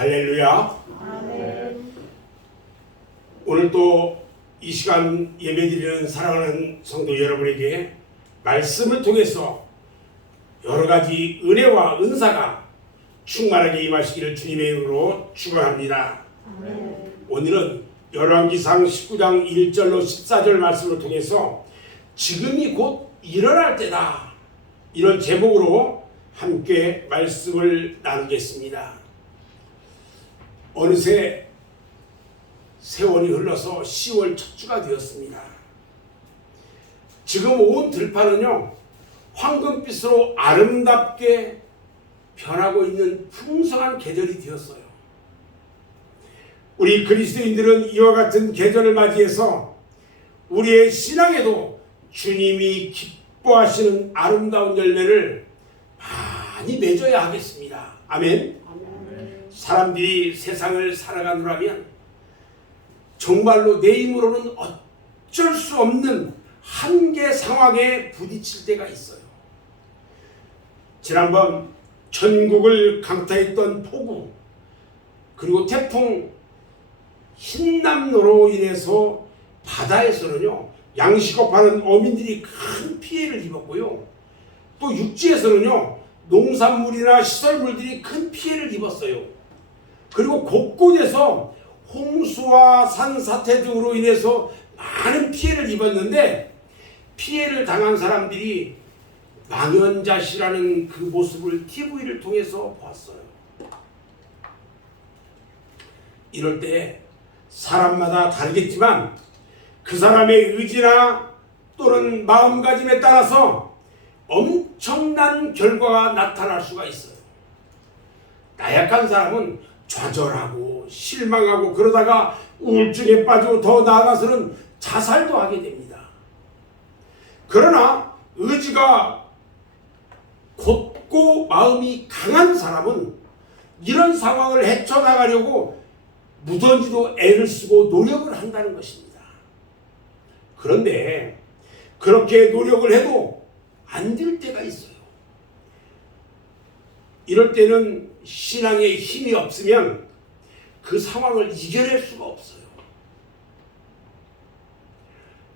할렐루야. 아멘. 오늘 또 이 시간 예배드리는 사랑하는 성도 여러분에게 말씀을 통해서 여러 가지 은혜와 은사가 충만하게 임하시기를 주님의 이름으로 축원합니다. 아멘. 오늘은 열왕기상 19장 1절로 14절 말씀을 통해서 지금이 곧 일어날 때다, 이런 제목으로 함께 말씀을 나누겠습니다. 어느새 세월이 흘러서 10월 첫 주가 되었습니다. 지금 온 들판은요, 황금빛으로 아름답게 변하고 있는 풍성한 계절이 되었어요. 우리 그리스도인들은 이와 같은 계절을 맞이해서 우리의 신앙에도 주님이 기뻐하시는 아름다운 열매를 많이 맺어야 하겠습니다. 아멘. 사람들이 세상을 살아가느라면 정말로 내 힘으로는 어쩔 수 없는 한계 상황에 부딪힐 때가 있어요. 지난번 전국을 강타했던 폭우, 그리고 태풍 흰남노로 인해서 바다에서는요, 양식업하는 어민들이 큰 피해를 입었고요, 또 육지에서는요, 농산물이나 시설물들이 큰 피해를 입었어요. 그리고 곳곳에서 홍수와 산사태 등으로 인해서 많은 피해를 입었는데, 피해를 당한 사람들이 망연자실하는 그 모습을 TV를 통해서 봤어요. 이럴 때 사람마다 다르겠지만 그 사람의 의지나 또는 마음가짐에 따라서 엄청난 결과가 나타날 수가 있어요. 나약한 사람은 좌절하고 실망하고 그러다가 우울증에 빠지고 더 나아가서는 자살도 하게 됩니다. 그러나 의지가 곧고 마음이 강한 사람은 이런 상황을 헤쳐나가려고 무던지도 애를 쓰고 노력을 한다는 것입니다. 그런데 그렇게 노력을 해도 안 될 때가 있어요. 이럴 때는 신앙에 힘이 없으면 그 상황을 이겨낼 수가 없어요.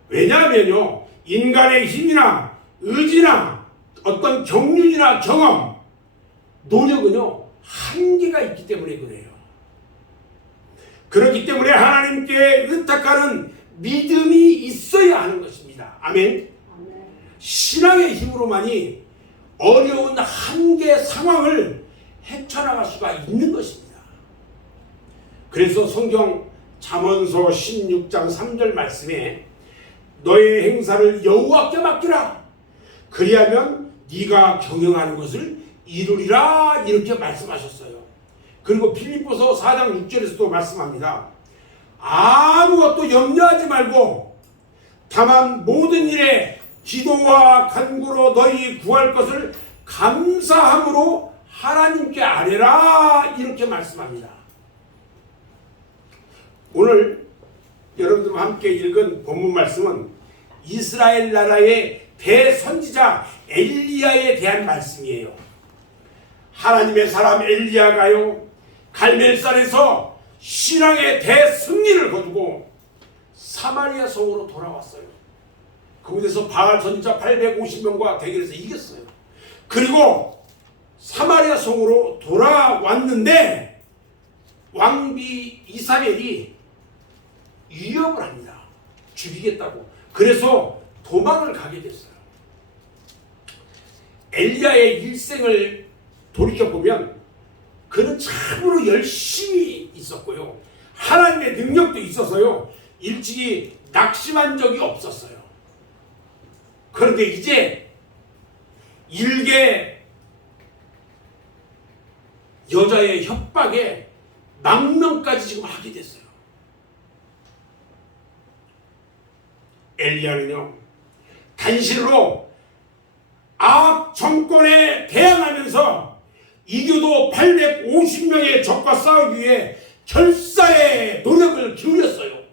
왜냐하면요, 인간의 힘이나 의지나 어떤 경륜이나 경험, 노력은요, 한계가 있기 때문에 그래요. 그렇기 때문에 하나님께 의탁하는 믿음이 있어야 하는 것입니다. 아멘. 신앙의 힘으로만이 어려운 한계 상황을 헤쳐나갈 수가 있는 것입니다. 그래서 성경 잠언서 16장 3절 말씀에 너의 행사를 여호와께 맡기라, 그리하면 네가 경영하는 것을 이루리라, 이렇게 말씀하셨어요. 그리고 빌립보서 4장 6절에서도 말씀합니다. 아무것도 염려하지 말고 다만 모든 일에 기도와 간구로 너희 구할 것을 감사함으로 하나님께 아뢰라, 이렇게 말씀합니다. 오늘 여러분들과 함께 읽은 본문 말씀은 이스라엘 나라의 대선지자 엘리야에 대한 말씀이에요. 하나님의 사람 엘리야가요, 갈멜산에서 신앙의 대승리를 거두고 사마리아 성으로 돌아왔어요. 그곳에서 바알 선지자 850명과 대결해서 이겼어요. 그리고 사마리아 성으로 돌아왔는데 왕비 이사벨이 위협을 합니다. 죽이겠다고. 그래서 도망을 가게 됐어요. 엘리야의 일생을 돌이켜보면 그는 참으로 열심히 있었고요, 하나님의 능력도 있어서요, 일찍이 낙심한 적이 없었어요. 그런데 이제 일개 여자의 협박에 망명까지 지금 하게 됐어요. 엘리야는요, 단실로 악 정권에 대항하면서 이교도 850명의 적과 싸우기 위해 결사의 노력을 기울였어요.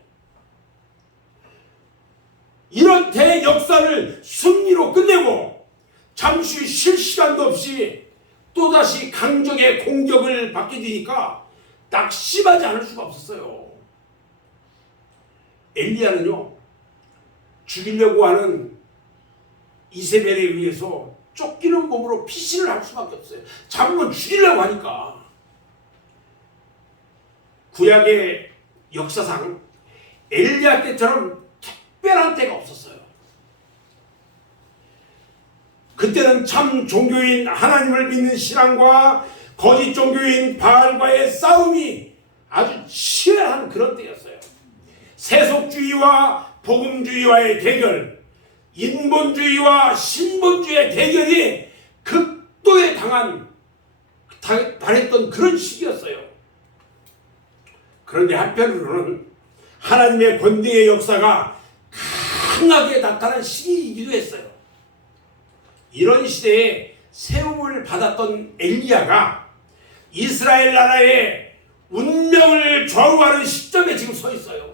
이런 대역사를 승리로 끝내고 잠시 쉴 시간도 없이 또다시 강적의 공격을 받게 되니까 낙심하지 않을 수가 없었어요. 엘리야는요, 죽이려고 하는 이세벨에 의해서 쫓기는 몸으로 피신을 할 수밖에 없어요. 잡으면 죽이려고 하니까. 구약의 역사상 엘리야 때처럼 특별한 때가 없었어요. 그때는 참 종교인 하나님을 믿는 신앙과 거짓 종교인 바알과의 싸움이 아주 치열한 그런 때였어요. 세속주의와 복음주의와의 대결, 인본주의와 신본주의의 대결이 극도에 달했던 그런 시기였어요. 그런데 한편으로는 하나님의 권능의 역사가 강하게 나타난 시기이기도 했어요. 이런 시대에 세움을 받았던 엘리야가 이스라엘 나라의 운명을 좌우하는 시점에 지금 서 있어요.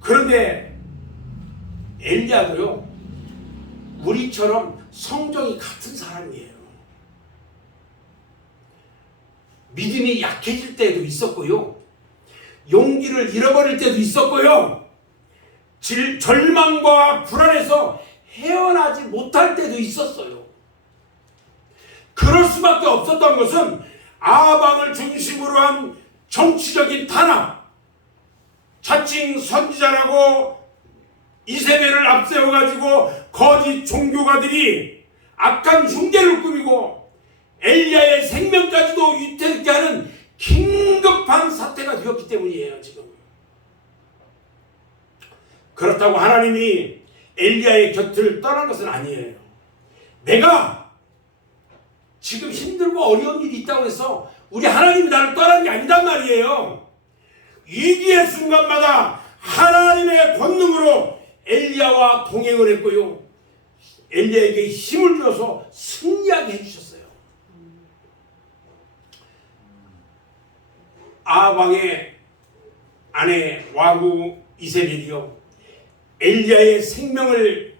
그런데 엘리야도요, 우리처럼 성정이 같은 사람이에요. 믿음이 약해질 때도 있었고요, 용기를 잃어버릴 때도 있었고요, 절망과 불안에서 헤어나지 못할 때도 있었어요. 그럴 수밖에 없었던 것은 아방을 중심으로 한 정치적인 탄압, 자칭 선지자라고 이세벨을 앞세워가지고 거짓 종교가들이 악한 흉계를 꾸미고 엘리야의 생명까지도 위태롭게 하는 긴급한 사태가 되었기 때문이에요. 지금 그렇다고 하나님이 엘리야의 곁을 떠난 것은 아니에요. 내가 지금 힘들고 어려운 일이 있다고 해서 우리 하나님이 나를 떠난 게 아니단 말이에요. 위기의 순간마다 하나님의 권능으로 엘리야와 동행을 했고요, 엘리야에게 힘을 주어서 승리하게 해주셨어요. 아방의 아내 와구 이세벨이요, 엘리야의 생명을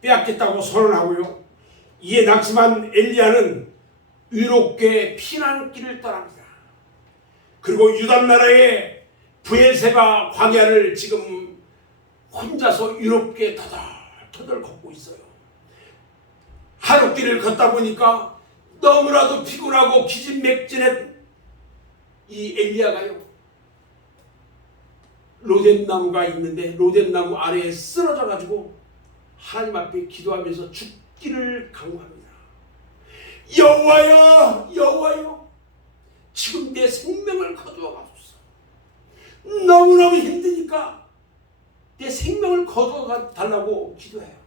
빼앗겠다고 선언하고요, 이에 낙심한 엘리야는 의롭게 피난길을 떠납니다. 그리고 유다 나라의 브엘세바 광야를 지금 혼자서 의롭게 터덜터덜 걷고 있어요. 하룻길을 걷다 보니까 너무나도 피곤하고 기진맥진한 이 엘리야가요, 로뎀나무가 있는데 로뎀나무 아래에 쓰러져 가지고 하나님 앞에 기도하면서 죽기를 강구합니다. 여호와여, 여호와여, 지금 내 생명을 거두어 가소서. 너무너무 힘드니까 내 생명을 거두어 달라고 기도해요.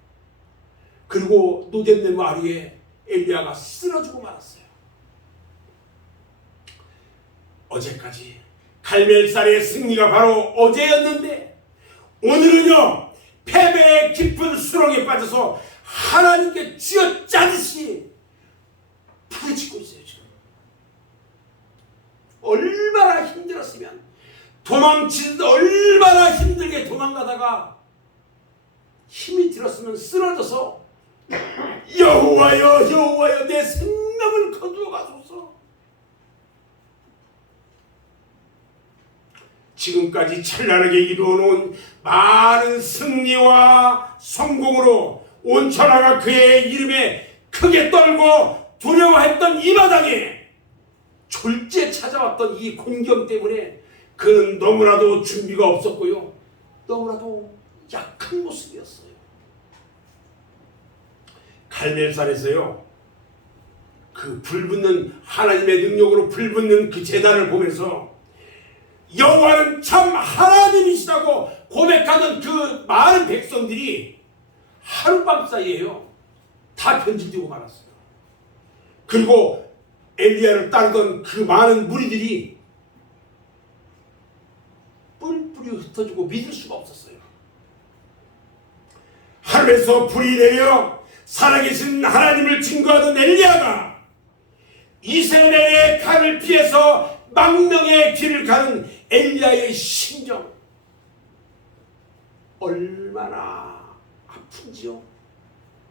그리고 로뎀나무 아래에 엘리야가 쓰러지고 말았어요. 어제까지 갈멜살의 승리가 바로 어제였는데 오늘은요, 패배의 깊은 수렁에 빠져서 하나님께 쥐어짜듯이 부딪히고 있어요. 지금 얼마나 힘들었으면, 도망치듯 얼마나 힘들게 도망가다가 힘이 들었으면 쓰러져서 여호와여, 여호와여, 내 생명을 거두어 가소서. 지금까지 찬란하게 이루어놓은 많은 승리와 성공으로 온 천하가 그의 이름에 크게 떨고 두려워했던 이 마당에 졸지에 찾아왔던 이 곤경 때문에 그는 너무나도 준비가 없었고요, 너무나도 약한 모습이었어요. 갈멜산에서요, 그 불붙는 하나님의 능력으로 불붙는 그 제단을 보면서 여호와는 참 하나님이시다고 고백하던 그 많은 백성들이 하룻밤 사이에요, 다 변질되고 말았어요. 그리고 엘리야를 따르던 그 많은 무리들이 뿔뿔이 흩어지고 믿을 수가 없었어요. 하늘에서 불이 내려 살아계신 하나님을 증거하던 엘리야가 이세벨의 칼을 피해서 망명의 길을 가는 엘리야의 심정, 얼마나 아픈지요.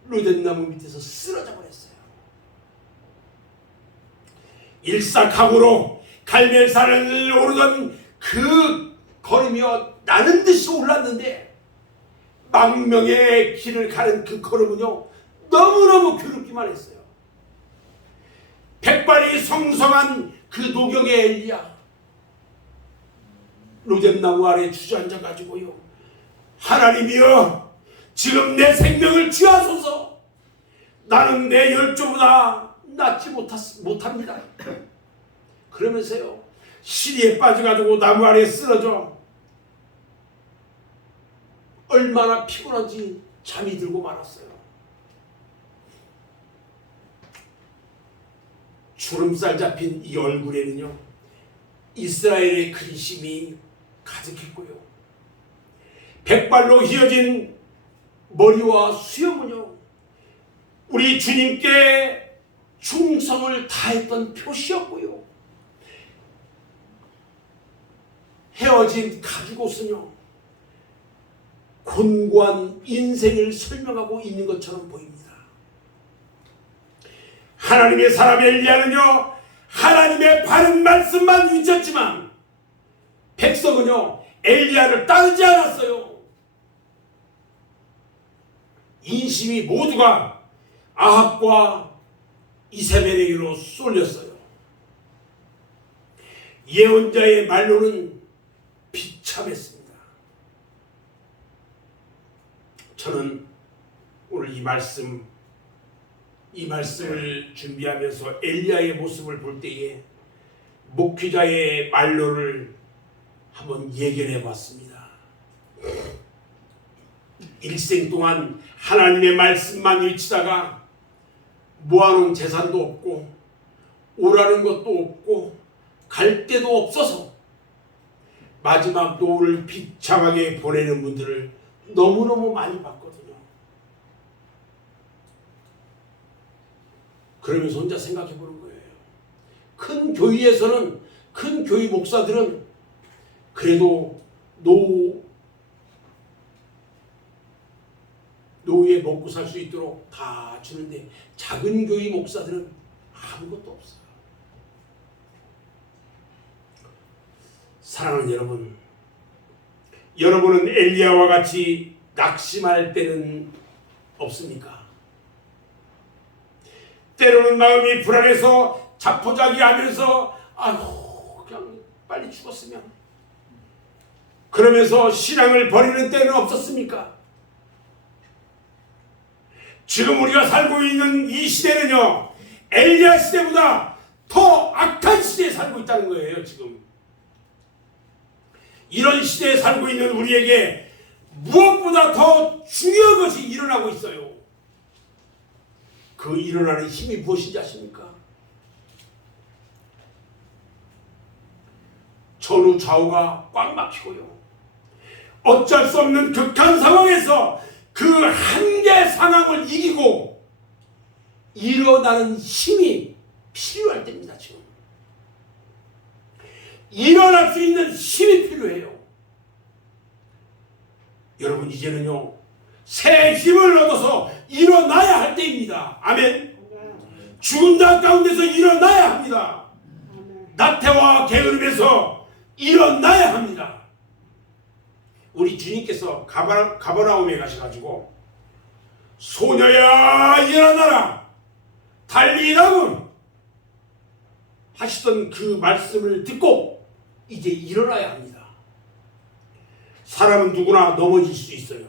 로뎀나무 밑에서 쓰러져 버렸어요. 일사각오로 갈멜산을 오르던 그 걸음이여 나는 듯이 올랐는데 망명의 길을 가는 그 걸음은요 너무너무 괴롭기만 했어요. 백발이 성성한 그 노경의 엘리야 로뎀나무 아래 주저앉아가지고요, 하나님이여 지금 내 생명을 취하소서. 나는 내 열조보다 낫지 못합니다. 그러면서요 시리에 빠져가지고 나무 아래에 쓰러져 얼마나 피곤한지 잠이 들고 말았어요. 주름살 잡힌 이 얼굴에는요 이스라엘의 근심이 가득했고요, 백발로 휘어진 머리와 수염은요 우리 주님께 충성을 다했던 표시였고요, 헤어진 가죽옷은요 곤고한 인생을 설명하고 있는 것처럼 보입니다. 하나님의 사람 엘리야는요 하나님의 바른 말씀만 위쳤지만 백성은요 엘리야를 따르지 않았어요. 인심이 모두가 아합과 이세벨에게로 쏠렸어요. 예언자의 말로는 비참했습니다. 저는 오늘 이 말씀을 준비하면서 엘리야의 모습을 볼 때에 목회자의 말로를 한번 예견해 봤습니다. 일생 동안 하나님의 말씀만 외치다가 모아놓은 재산도 없고 오라는 것도 없고 갈 데도 없어서 마지막 노후를 비참하게 보내는 분들을 너무너무 많이 봤거든요. 그러면서 혼자 생각해 보는 거예요. 큰 교회에서는, 큰 교회 목사들은 그래도 노후에 먹고 살 수 있도록 다 주는데 작은 교회 목사들은 아무것도 없어요. 사랑하는 여러분, 여러분은 엘리야와 같이 낙심할 때는 없습니까? 때로는 마음이 불안해서 자포자기하면서 아휴 그냥 빨리 죽었으면, 그러면서 신앙을 버리는 때는 없었습니까? 지금 우리가 살고 있는 이 시대는요 엘리야 시대보다 더 악한 시대에 살고 있다는 거예요. 지금 이런 시대에 살고 있는 우리에게 무엇보다 더 중요한 것이 일어나고 있어요. 그 일어나는 힘이 무엇인지 아십니까? 전후 좌우가 꽉 막히고요, 어쩔 수 없는 극한 상황에서 그 한계 상황을 이기고 일어나는 힘이 필요할 때입니다. 지금 일어날 수 있는 힘이 필요해요. 여러분 이제는요 새 힘을 얻어서 일어나야 할 때입니다. 아멘. 죽은 자 가운데서 일어나야 합니다. 나태와 게으름에서 일어나야 합니다. 우리 주님께서 가버나움에 가셔가지고 소녀야 일어나라 달리 일하군 하시던 그 말씀을 듣고 이제 일어나야 합니다. 사람은 누구나 넘어질 수 있어요.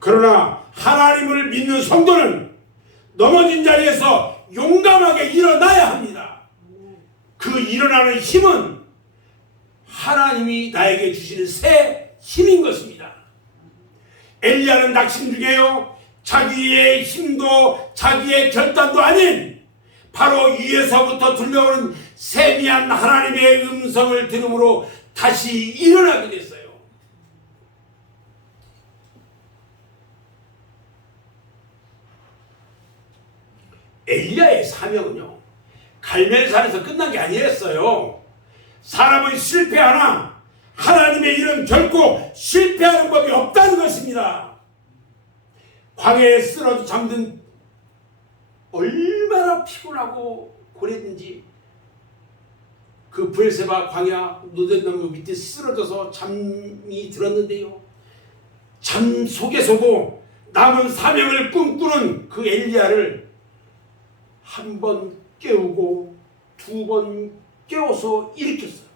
그러나 하나님을 믿는 성도는 넘어진 자리에서 용감하게 일어나야 합니다. 그 일어나는 힘은 하나님이 나에게 주시는 새 힘인 것입니다. 엘리야는 낙심 중에요 자기의 힘도 자기의 결단도 아닌 바로 위에서부터 들려오는 세미한 하나님의 음성을 들음으로 다시 일어나게 됐어요. 엘리야의 사명은요 갈멜산에서 끝난 게 아니었어요. 사람은 실패하나 하나님의 일은 결코 실패하는 법이 없다는 것입니다. 광야에 쓰러져 잠든 얼마나 피곤하고 고랬는지 브엘세바 광야 노된나무 밑에 쓰러져서 잠이 들었는데요. 잠 속에서도 남은 사명을 꿈꾸는 그 엘리야를 한 번 깨우고 두 번 깨워서 일으켰어요.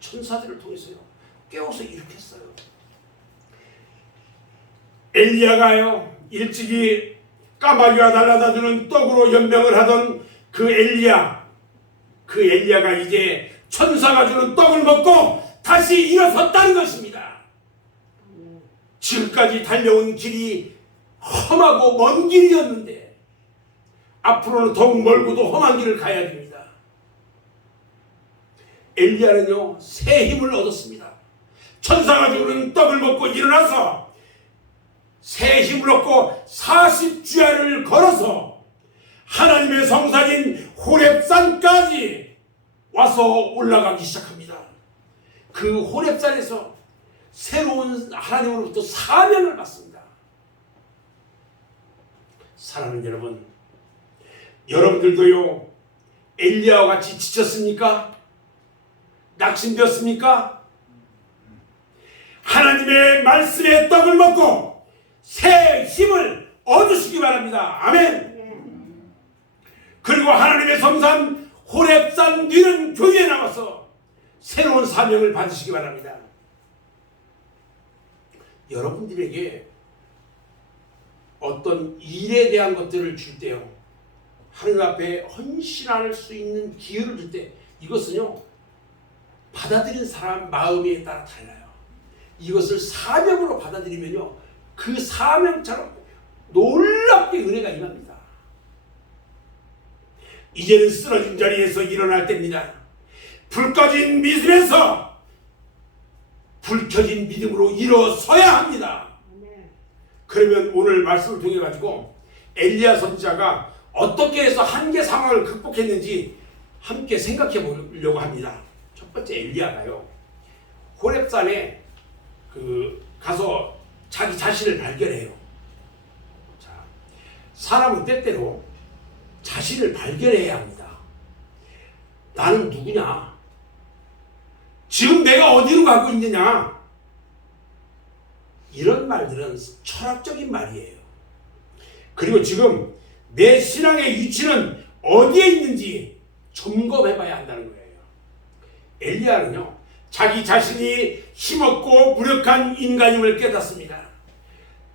천사들을 통해서요. 깨워서 일으켰어요. 엘리야가요. 일찍이 까마귀가 날아다니는 떡으로 연명을 하던 그 엘리야가 이제 천사가 주는 떡을 먹고 다시 일어섰다는 것입니다. 지금까지 달려온 길이 험하고 먼 길이었는데 앞으로는 더욱 멀고도 험한 길을 가야 됩니다. 엘리야는요, 새 힘을 얻었습니다. 천사가 주는 떡을 먹고 일어나서 새 힘을 얻고 40주야를 걸어서 하나님의 성산인 호렙산까지 와서 올라가기 시작합니다. 그 호렙산에서 새로운 하나님으로부터 사명을 받습니다. 사랑하는 여러분, 여러분들도요, 엘리야와 같이 지쳤습니까? 낙심되었습니까? 하나님의 말씀의 떡을 먹고 새 힘을 얻으시기 바랍니다. 아멘. 그리고 하나님의 성산 호렙산 뒤는 교회에 나와서 새로운 사명을 받으시기 바랍니다. 여러분들에게 어떤 일에 대한 것들을 줄 때요, 하나님 앞에 헌신할 수 있는 기회를 줄 때 이것은요, 받아들인 사람 마음에 따라 달라요. 이것을 사명으로 받아들이면요, 그 사명처럼 놀랍게 은혜가 임합니다. 이제는 쓰러진 자리에서 일어날 때입니다. 불 꺼진 믿음에서 불 켜진 믿음으로 일어서야 합니다. 그러면 오늘 말씀을 통해 가지고 엘리야 선지자가 어떻게 해서 한계 상황을 극복했는지 함께 생각해 보려고 합니다. 첫 번째, 엘리야가요, 호렙산에 가서 자기 자신을 발견해요. 자, 사람은 때때로 자신을 발견해야 합니다. 나는 누구냐? 지금 내가 어디로 가고 있느냐? 이런 말들은 철학적인 말이에요. 그리고 지금 내 신앙의 위치는 어디에 있는지 점검해 봐야 한다는 거예요. 엘리야는요, 자기 자신이 힘없고 무력한 인간임을 깨닫습니다.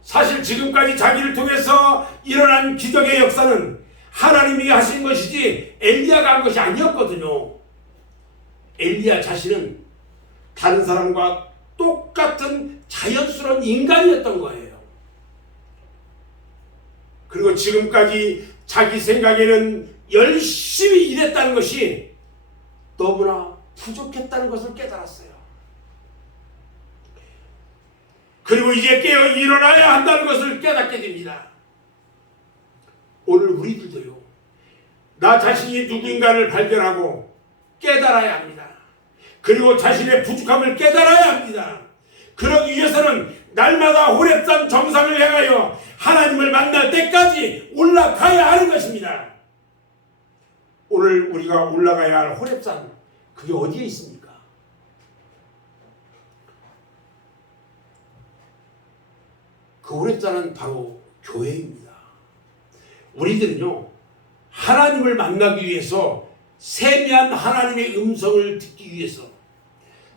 사실 지금까지 자기를 통해서 일어난 기적의 역사는 하나님이 하신 것이지 엘리야가 한 것이 아니었거든요. 엘리야 자신은 다른 사람과 똑같은 자연스러운 인간이었던 거예요. 그리고 지금까지 자기 생각에는 열심히 일했다는 것이 너무나 부족했다는 것을 깨달았어요. 그리고 이제 깨어 일어나야 한다는 것을 깨닫게 됩니다. 오늘 우리들도요, 나 자신이 누구인가를 발견하고 깨달아야 합니다. 그리고 자신의 부족함을 깨달아야 합니다. 그러기 위해서는 날마다 호렙산 정상을 향하여 하나님을 만날 때까지 올라가야 하는 것입니다. 오늘 우리가 올라가야 할 호렙산, 그게 어디에 있습니까? 그 호렙산은 바로 교회입니다. 우리들은요, 하나님을 만나기 위해서, 세미한 하나님의 음성을 듣기 위해서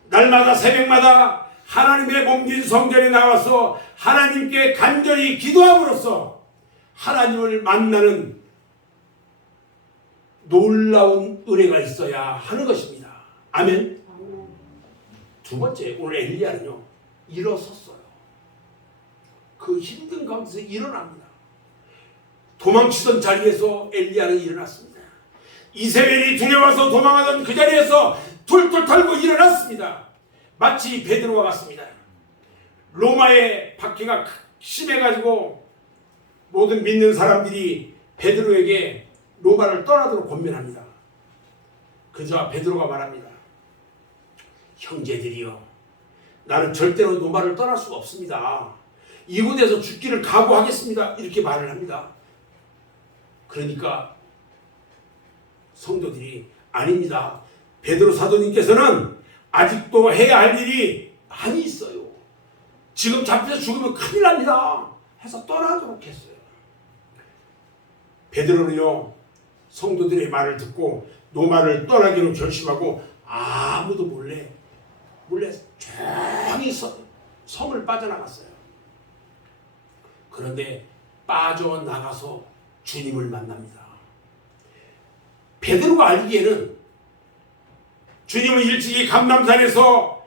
날마다 새벽마다 하나님의 몸진 성전에 나와서 하나님께 간절히 기도함으로써 하나님을 만나는 놀라운 은혜가 있어야 하는 것입니다. 아멘. 두 번째, 오늘 엘리야는요, 일어섰어요. 그 힘든 가운데서 일어납니다. 도망치던 자리에서 엘리야는 일어났습니다. 이세벨이 두려워서 도망하던 그 자리에서 툴툴 털고 일어났습니다. 마치 베드로와 같습니다. 로마의 박해가 심해가지고 모든 믿는 사람들이 베드로에게 로마를 떠나도록 권면합니다. 그저 베드로가 말합니다. 형제들이여, 나는 절대로 로마를 떠날 수가 없습니다. 이곳에서 죽기를 각오하겠습니다. 이렇게 말을 합니다. 그러니까 성도들이 아닙니다. 베드로 사도님께서는 아직도 해야 할 일이 많이 있어요. 지금 잡혀서 죽으면 큰일 납니다. 해서 떠나도록 했어요. 베드로는요, 성도들의 말을 듣고 로마를 떠나기로 결심하고 아무도 몰래 조용히 성을 빠져나갔어요. 그런데 빠져나가서 주님을 만납니다. 베드로가 알기에는 주님은 일찍이 감람산에서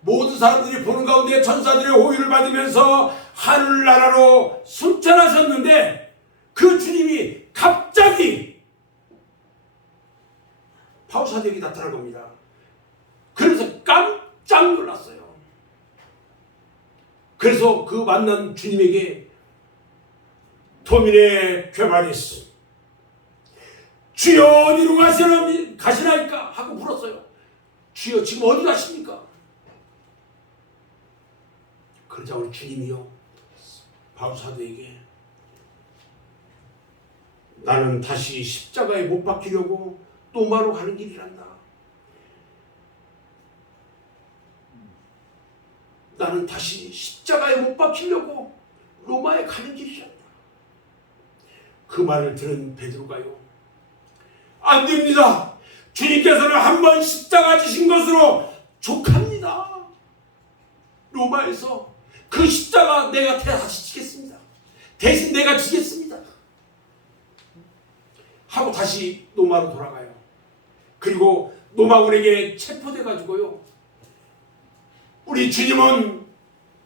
모든 사람들이 보는 가운데 천사들의 호의를 받으면서 하늘나라로 승천하셨는데 그 주님이 갑자기 바울사도에게 나타난 겁니다. 그래서 깜짝 놀랐어요. 그래서 그 만난 주님에게 도미네 쾌바리스 주여 어디로 가시나이까 하고 물었어요. 주여 지금 어디 가십니까? 그러자 우리 주님이요 바울사도에게 나는 다시 십자가에 못 박히려고 로마로 가는 길이란다. 나는 다시 십자가에 못 박히려고 로마에 가는 길이란다. 그 말을 들은 베드로가요 안 됩니다. 주님께서는 한 번 십자가 지신 것으로 족합니다. 로마에서 그 십자가 내가 다시 지겠습니다. 대신 내가 지겠습니다. 하고 다시 로마로 돌아가요. 그리고 로마군에게 체포돼 가지고요. 우리 주님은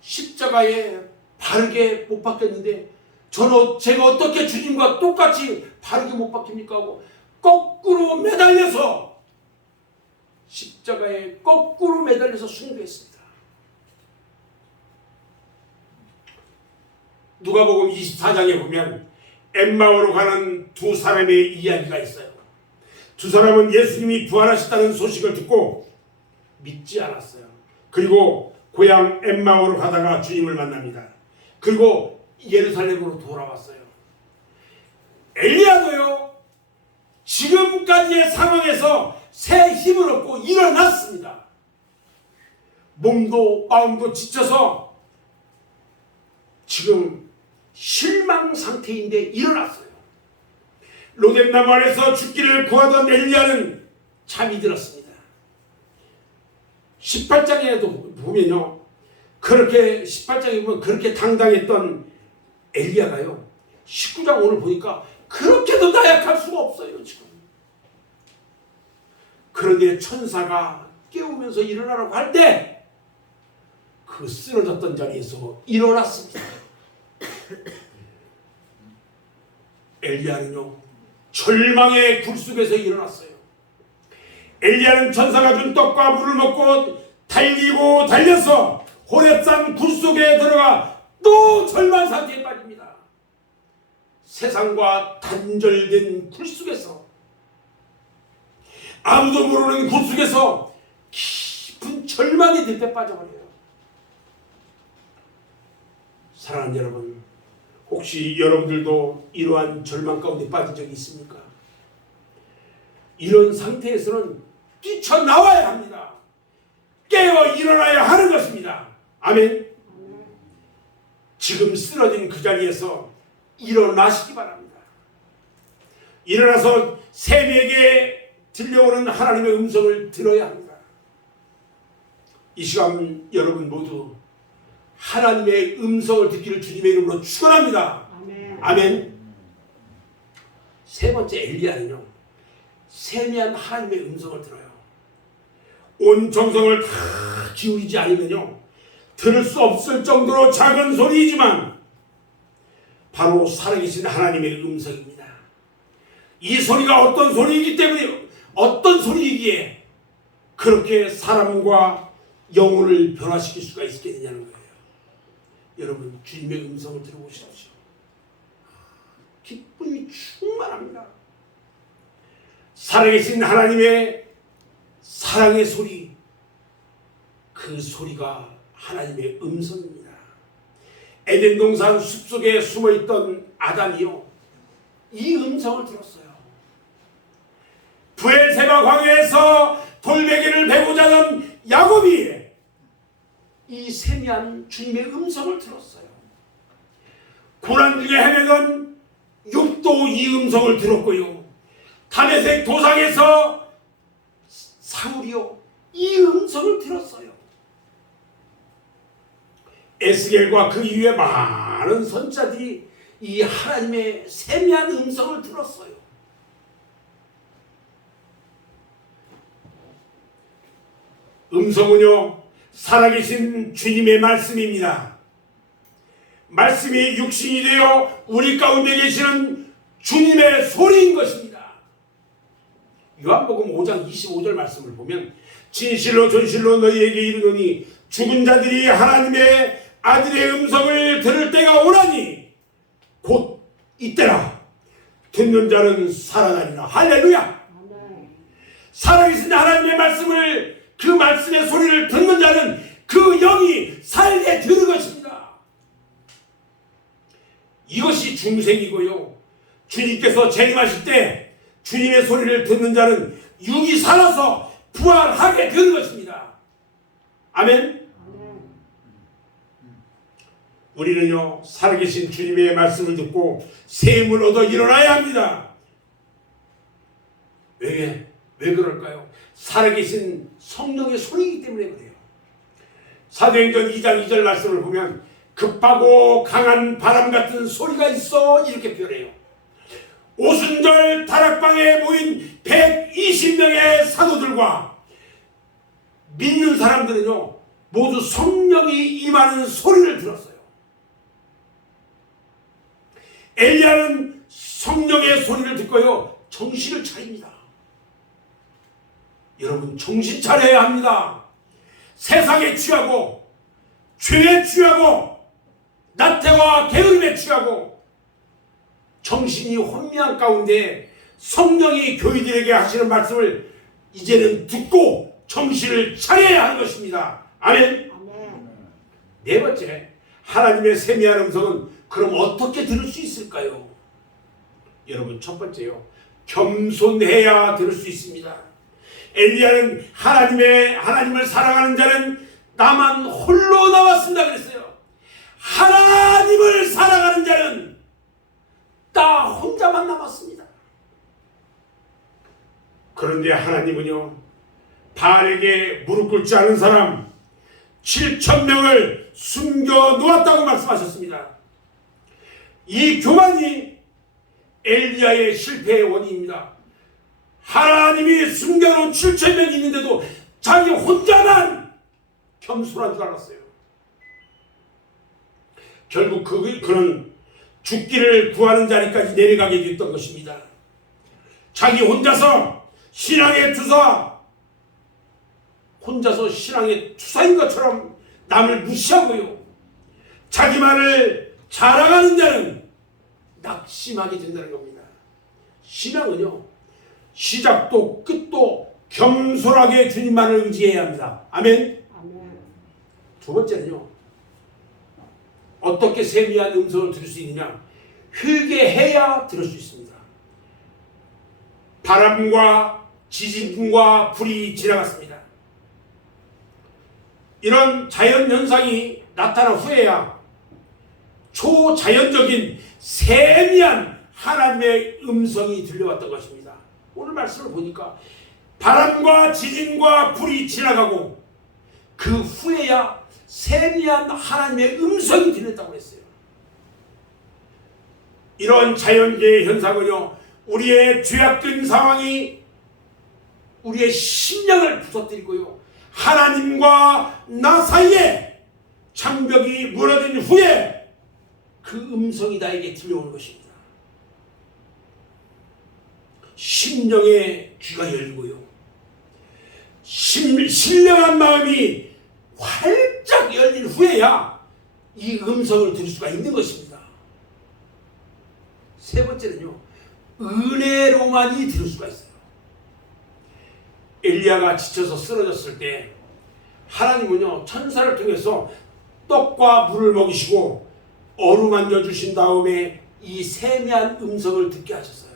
십자가에 바르게 못 박혔는데 제가 어떻게 주님과 똑같이 바르게 못 박힙니까? 하고 거꾸로 매달려서 십자가에 거꾸로 매달려서 숭배했습니다. 누가복음 24장에 보면 엠마오로 가는 두 사람의 이야기가 있어요. 두 사람은 예수님이 부활하셨다는 소식을 듣고 믿지 않았어요. 그리고 고향 엠마오로 가다가 주님을 만납니다. 그리고 예루살렘으로 돌아왔어요. 엘리야도요 지금까지의 상황에서 새 힘을 얻고 일어났습니다. 몸도 마음도 지쳐서 지금 실망 상태인데 일어났어요. 로뎀나무 아래서 죽기를 구하던 엘리야는 잠이 들었습니다. 18장에도 보면요, 그렇게 18장에 보면 그렇게 당당했던 엘리야가요 19장 오늘 보니까 그렇게도 나약할 수가 없어요. 지금 그런데 천사가 깨우면서 일어나라고 할 때 그 쓰러졌던 자리에서 일어났습니다. 엘리야는요 절망의 굴속에서 일어났어요. 엘리야는 천사가 준 떡과 물을 먹고 달리고 달려서 호렙산 굴속에 들어가 또 절망 상태에 빠집니다. 세상과 단절된 굴속에서 아무도 모르는 굴속에서 깊은 절망의 늪에 빠져버려요. 사랑하는 여러분, 혹시 여러분들도 이러한 절망 가운데 빠진 적이 있습니까? 이런 상태에서는 뛰쳐나와야 합니다. 깨어 일어나야 하는 것입니다. 아멘. 지금 쓰러진 그 자리에서 일어나시기 바랍니다. 일어나서 새벽에 들려오는 하나님의 음성을 들어야 합니다. 이 시간 여러분 모두 하나님의 음성을 듣기를 주님의 이름으로 축원합니다. 아멘. 아멘. 세 번째 엘리야는요 세미한 하나님의 음성을 들어요. 온 정성을 다 기울이지 않으면요 들을 수 없을 정도로 작은 소리이지만 바로 살아계신 하나님의 음성입니다. 이 소리가 어떤 소리이기 때문에 어떤 소리이기에 그렇게 사람과 영혼을 변화시킬 수가 있겠느냐는 거예요. 여러분 주님의 음성을 들어보십시오. 기쁨이 충만합니다. 살아계신 하나님의 사랑의 소리, 그 소리가 하나님의 음성입니다. 에덴 동산 숲속에 숨어있던 아담이요 이 음성을 들었어요. 브엘세바 광야에서 돌베개를 베고자 하던 야곱이 이 세미한 주님의 음성을 들었어요. 고난 중에 헤매던 욥도 이 음성을 들었고요. 다메섹 도상에서 사울이요 이 음성을 들었어요. 에스겔과 그 이후에 많은 선지자들이 이 하나님의 세미한 음성을 들었어요. 음성은요 살아계신 주님의 말씀입니다. 말씀이 육신이 되어 우리 가운데 계시는 주님의 소리인 것입니다. 요한복음 5장 25절 말씀을 보면 진실로 진실로 너희에게 이르노니 죽은 자들이 하나님의 아들의 음성을 들을 때가 오나니 곧 이때라. 듣는 자는 살아나리라. 할렐루야. 살아계신 하나님의 말씀을 그 말씀의 소리를 듣는 자는 그 영이 살게 되는 것입니다. 이것이 중생이고요. 주님께서 재림하실 때 주님의 소리를 듣는 자는 육이 살아서 부활하게 되는 것입니다. 아멘. 우리는요 살아계신 주님의 말씀을 듣고 새 힘을 얻어 일어나야 합니다. 왜 그럴까요? 살아계신 성령의 소리이기 때문에 그래요. 사도행전 2장 2절 말씀을 보면 급하고 강한 바람 같은 소리가 있어 이렇게 표현해요. 오순절 다락방에 모인 120명의 사도들과 믿는 사람들은요 모두 성령이 임하는 소리를 들었어요. 엘리야는 성령의 소리를 듣고요 정신을 차립니다. 여러분 정신 차려야 합니다. 세상에 취하고 죄에 취하고 나태와 게으름에 취하고 정신이 혼미한 가운데 성령이 교회들에게 하시는 말씀을 이제는 듣고 정신을 차려야 하는 것입니다. 아멘. 네 번째, 하나님의 세미한 음성은 그럼 어떻게 들을 수 있을까요? 여러분 첫 번째요, 겸손해야 들을 수 있습니다. 엘리야는 하나님을 사랑하는 자는 나만 홀로 남았습니다 그랬어요. 하나님을 사랑하는 자는 나 혼자만 남았습니다. 그런데 하나님은요 바알에게 무릎 꿇지 않은 사람 7,000명을 숨겨 놓았다고 말씀하셨습니다. 이 교만이 엘리야의 실패의 원인입니다. 하나님이 숨겨놓은 7,000명이 있는데도 자기 혼자만 겸손한 줄 알았어요. 결국 그는 죽기를 구하는 자리까지 내려가게 됐던 것입니다. 자기 혼자서 신앙의 투사인 것처럼 남을 무시하고요. 자기만을 자랑하는 자는 낙심하게 된다는 겁니다. 신앙은요 시작도 끝도 겸손하게 주님만을 의지해야 합니다. 아멘. 두 번째는요 어떻게 세미한 음성을 들을 수 있느냐? 회개해야 들을 수 있습니다. 바람과 지진과 불이 지나갔습니다. 이런 자연현상이 나타난 후에야 초자연적인 세미한 하나님의 음성이 들려왔던 것입니다. 오늘 말씀을 보니까 바람과 지진과 불이 지나가고 그 후에야 세미한 하나님의 음성이 들렸다고 했어요. 이런 자연계의 현상은요 우리의 죄악된 상황이 우리의 심령을 부서뜨리고요 하나님과 나 사이에 장벽이 무너진 후에 그 음성이 나에게 들려오는 것입니다. 심령의 귀가 열리고요 신령한 마음이 활짝 열린 후에야 이 음성을 들을 수가 있는 것입니다. 세 번째는요 은혜로만이 들을 수가 있어요. 엘리야가 지쳐서 쓰러졌을 때 하나님은요 천사를 통해서 떡과 물을 먹이시고 어루만져 주신 다음에 이 세미한 음성을 듣게 하셨어요.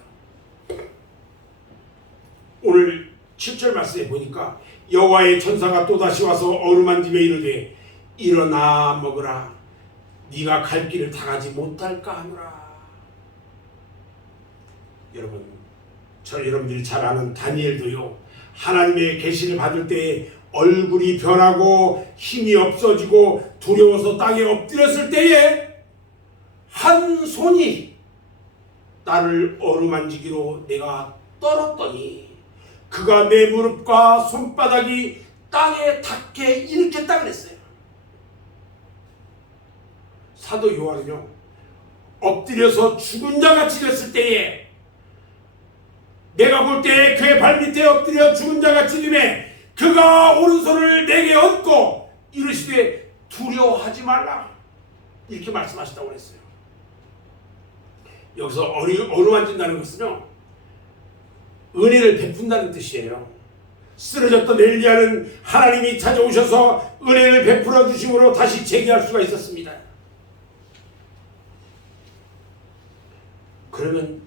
오늘 7절 말씀에 보니까 여호와의 천사가 또다시 와서 어루만지며 이르되 일어나 먹으라 네가 갈 길을 다 가지 못할까 하노라. 여러분, 여러분들이 잘 아는 다니엘도요, 하나님의 계시를 받을 때에 얼굴이 변하고 힘이 없어지고 두려워서 땅에 엎드렸을 때에 한 손이 나를 어루만지기로 내가 떨었더니 그가 내 무릎과 손바닥이 땅에 닿게 일으켰다 그랬어요. 사도 요한은요, 엎드려서 죽은 자같이 됐을 때에 내가 볼 때 그의 발밑에 엎드려 죽은 자같이 되매 그가 오른손을 내게 얹고 이르시되 두려워하지 말라 이렇게 말씀하셨다고 그랬어요. 여기서 어루만진다는 것은요, 은혜를 베푼다는 뜻이에요. 쓰러졌던 엘리야는 하나님이 찾아오셔서 은혜를 베풀어 주심으로 다시 재기할 수가 있었습니다. 그러면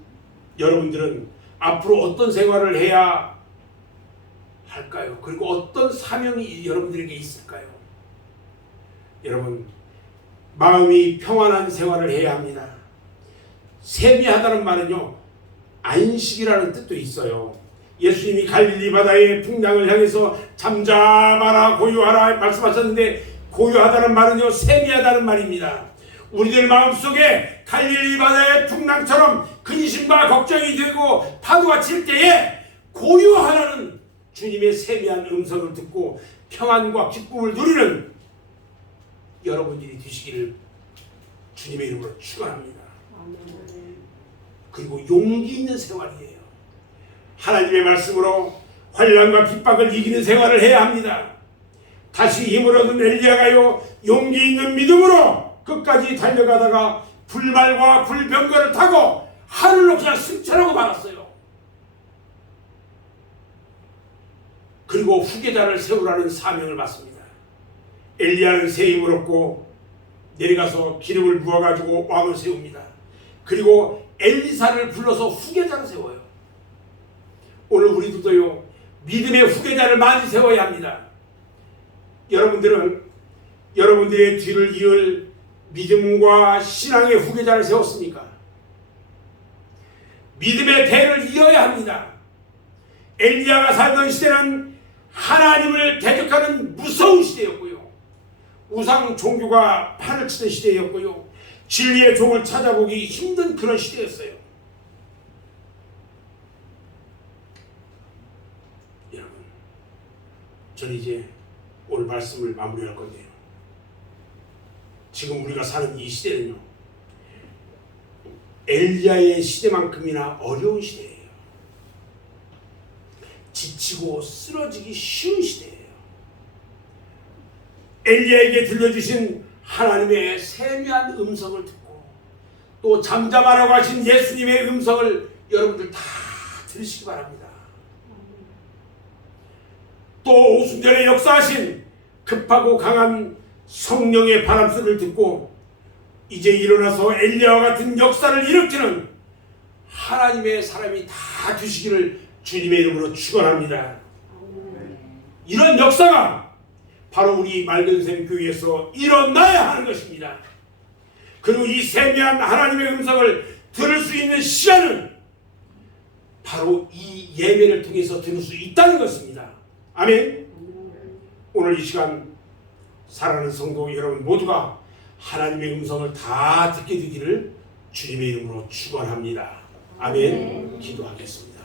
여러분들은 앞으로 어떤 생활을 해야 할까요? 그리고 어떤 사명이 여러분들에게 있을까요? 여러분, 마음이 평안한 생활을 해야 합니다. 세미하다는 말은요, 안식이라는 뜻도 있어요. 예수님이 갈릴리 바다의 풍랑을 향해서 잠잠하라 고요하라 말씀하셨는데, 고요하다는 말은요, 세미하다는 말입니다. 우리들 마음속에 갈릴리 바다의 풍랑처럼 근심과 걱정이 되고 파도가 칠 때에 고요하라는 주님의 세미한 음성을 듣고 평안과 기쁨을 누리는 여러분들이 되시기를 주님의 이름으로 축원합니다. 그리고 용기 있는 생활이에요. 하나님의 말씀으로 환난과 핍박을 이기는 생활을 해야 합니다. 다시 힘을 얻은 엘리야가요, 용기 있는 믿음으로 끝까지 달려가다가 불말과 불병거를 타고 하늘로 그냥 승천하고 말았어요. 그리고 후계자를 세우라는 사명을 받습니다. 엘리야는 새 힘을 얻고 내려가서 기름을 부어가지고 왕을 세웁니다. 그리고 엘리사를 불러서 후계자를 세워요. 오늘 우리들도요, 믿음의 후계자를 많이 세워야 합니다. 여러분들은 여러분들의 뒤를 이을 믿음과 신앙의 후계자를 세웠습니까? 믿음의 대를 이어야 합니다. 엘리야가 살던 시대는 하나님을 대적하는 무서운 시대였고요, 우상 종교가 판을 치는 시대였고요, 진리의 종을 찾아보기 힘든 그런 시대였어요. 여러분, 저는 이제 오늘 말씀을 마무리할 건데요, 지금 우리가 사는 이 시대는요, 엘리야의 시대만큼이나 어려운 시대예요. 지치고 쓰러지기 쉬운 시대예요. 엘리야에게 들려주신 하나님의 세미한 음성을 듣고 또 잠잠하라고 하신 예수님의 음성을 여러분들 다 들으시기 바랍니다. 또 오순절에 역사하신 급하고 강한 성령의 바람소리를 듣고 이제 일어나서 엘리야와 같은 역사를 일으키는 하나님의 사람이 다 되시기를 주님의 이름으로 축원합니다. 이런 역사가 바로 우리 맑은샘 교회에서 일어나야 하는 것입니다. 그리고 이 세미한 하나님의 음성을 들을 수 있는 시간은 바로 이 예배를 통해서 들을 수 있다는 것입니다. 아멘. 오늘 이 시간 사랑하는 성도 여러분 모두가 하나님의 음성을 다 듣게 되기를 주님의 이름으로 축원합니다. 아멘. 기도하겠습니다.